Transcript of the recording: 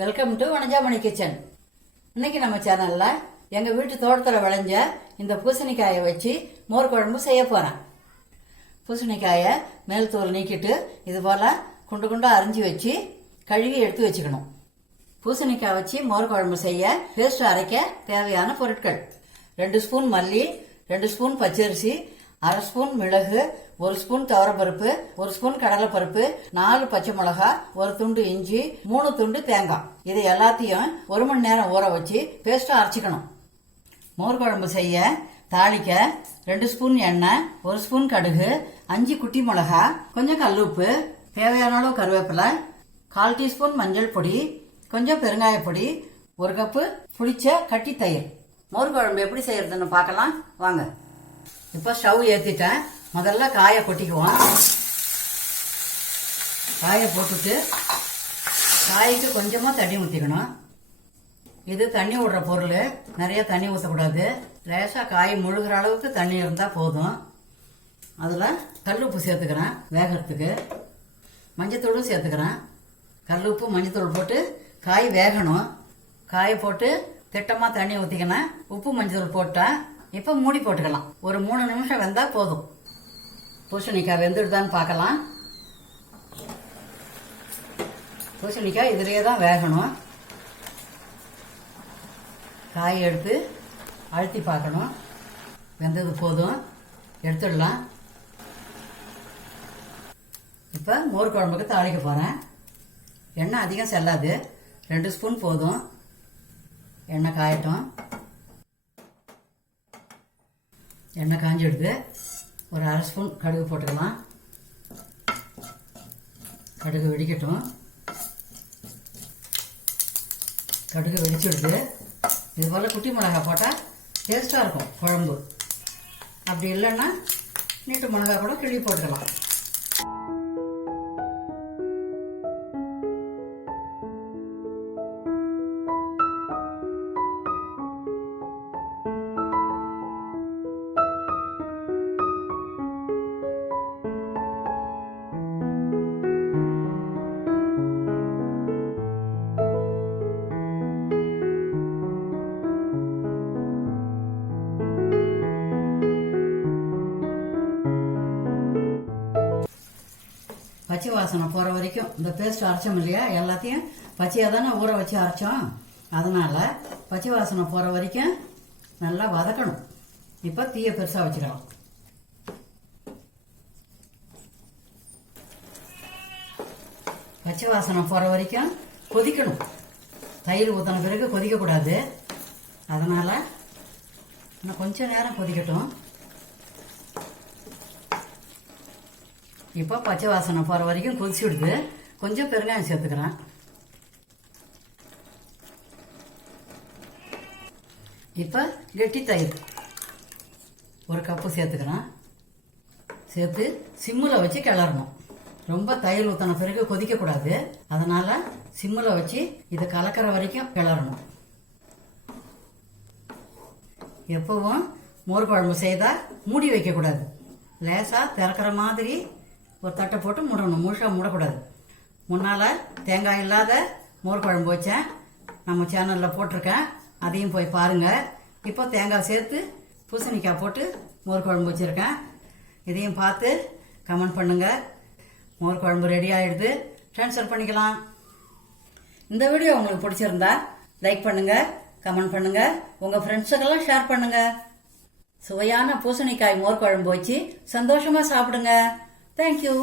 Welcome to Vanajamani kitchen இன்னைக்கு நம்ம சேனல்ல எங்க வீட்டு தோட்டத்தில் விளைஞ்ச இந்த பூசணிக்காயை வச்சு மோர் குழம்பு செய்ய போறேன். பூசணிக்காயை மேல் தோல் நீக்கிட்டு இது போல குண்டு குண்டா அரிஞ்சு வச்சு கழுவி எடுத்து வச்சுக்கணும். பூசணிக்காய் வச்சு மோர் குழம்பு செய்ய பேஸ்ட் அரைக்க தேவையான பொருட்கள். ரெண்டு ஸ்பூன் மல்லி ரெண்டு ஸ்பூன் பச்சரிசி அரை ஸ்பூன் மிளகு ஒரு ஸ்பூன் துவரப்பருப்பு ஒரு ஸ்பூன் கடலைப்பருப்பு நாலு பச்சை மிளகா ஒரு துண்டு இஞ்சி மூணு துண்டு தேங்காய். இது எல்லாத்தையும் ஒரு மணி நேரம் ஊற வச்சு பேஸ்ட்டாக அரைச்சிக்கணும். மோர் குழம்பு செய்ய தாளிக்க ரெண்டு ஸ்பூன் எண்ணெய் ஒரு ஸ்பூன் கடுகு அஞ்சு குட்டி மிளகா கொஞ்சம் கல்லுப்பு தேவையான அளவு கருவேப்பிலை கால் டீஸ்பூன் மஞ்சள் பொடி கொஞ்சம் பெருங்காய பொடி ஒரு கப்பு புளிச்ச கட்டி தயிர். மோர் குழம்பு எப்படி செய்யறதுன்னு பார்க்கலாம். வாங்க. இப்போ ஸ்டவ் ஏற்றிட்டேன் முதல்ல காயை கொட்டிக்குவோம். காயை போட்டுட்டு காய்க்கு கொஞ்சமாக தண்ணி ஊற்றிக்கணும் இது தண்ணி விடுற பொருள். நிறைய தண்ணி ஊற்றக்கூடாது லேசாக காய் முழுகிற அளவுக்கு தண்ணி இருந்தால் போதும். அதில் கல்லுப்பு சேர்த்துக்கிறேன் வேகிறதுக்கு. மஞ்சத்தூளும் சேர்த்துக்கிறேன். கல்லுப்பு மஞ்சத்தூள் போட்டு காய் வேகணும். காயை போட்டு திட்டமாக தண்ணி ஊற்றிக்கினேன் உப்பு மஞ்சத்தூள் போட்டேன். இப்போ மூடி போட்டுக்கலாம். ஒரு மூணு நிமிஷம் வெந்தால் போதும். பூசணிக்காய் வெந்துடுதான்னு பார்க்கலாம். பூசணிக்காய் இதுலேயே தான் வேகணும். காய் எடுத்து அழுத்தி பார்க்கணும். வெந்தது போதும். எடுத்துடலாம். இப்போ மோர் குழம்புக்கு தாளிக்க போகிறேன் எண்ணெய் அதிகம் செல்லாது. ரெண்டு ஸ்பூன் போதும். எண்ணெய் காயட்டும். எண்ணெய் காஞ்சிடுது. ஒரு அரை ஸ்பூன் கடுகு போட்டுக்கலாம். கடுகு வெடிக்கட்டும். கடுகு வெடிச்சுடுது. இது போல் குட்டி மிளகா போட்டால் டேஸ்ட்டாக இருக்கும் குழம்பு. அப்படி இல்லைன்னா நீட்டு மிளகா கூட கிள்ளி போட்டுக்கலாம். பச்சை வாசனை போகிற வரைக்கும். இந்த பேஸ்ட் அரைச்சோம் இல்லையா? எல்லாத்தையும் பச்சையாக தானே ஊற வச்சு அரைச்சோம். அதனால பச்சை வாசனை போகிற வரைக்கும் நல்லா வதக்கணும். இப்போ தீயை பெருசாக வச்சுக்கலாம். பச்சை வாசனை போகிற வரைக்கும் கொதிக்கணும். தயிர் ஊற்றின பிறகு கொதிக்கக்கூடாது. அதனால் இன்னும் கொஞ்சம் நேரம் கொதிக்கட்டும். இப்போ பச்சை வாசனை போகிற வரைக்கும் கொதிச்சு விடுது. கொஞ்சம் பெருங்காயம் சேர்த்துக்கிறேன். இப்போ கெட்டி தயிர் ஒரு கப்பு சேர்த்துக்கிறேன். சேர்த்து சிம்மில் வச்சு கிளறணும். ரொம்ப தயிர் ஊற்றின பிறகு கொதிக்கக்கூடாது. அதனால் சிம்மில் வச்சு இதை கலக்கிற வரைக்கும் கிளறணும். எப்பவும் மோர் குழம்பு செய்தால் மூடி வைக்கக்கூடாது. லேசாக திறக்கிற மாதிரி ஒரு தட்டை போட்டு மூடணும். முழுசாக மூடக்கூடாது. முன்னால் தேங்காய் இல்லாத மோர் குழம்பு வச்சேன். நம்ம சேனலில் போட்டிருக்கேன். அதையும் போய் பாருங்கள் இப்போ தேங்காய் சேர்த்து பூசணிக்காய் போட்டு மோர் குழம்பு வச்சுருக்கேன். இதையும் பார்த்து கமெண்ட் பண்ணுங்கள் மோர் குழம்பு ரெடி ஆகிடுது ட்ரான்ஸ்ஃபர் பண்ணிக்கலாம். இந்த வீடியோ உங்களுக்கு பிடிச்சிருந்தா லைக் பண்ணுங்கள் கமெண்ட் பண்ணுங்கள் உங்கள் ஃப்ரெண்ட்ஸுக்கெல்லாம் ஷேர் பண்ணுங்கள் சுவையான பூசணிக்காய் மோர் குழம்பு வச்சு சந்தோஷமாக சாப்பிடுங்க. தேங்க்யூ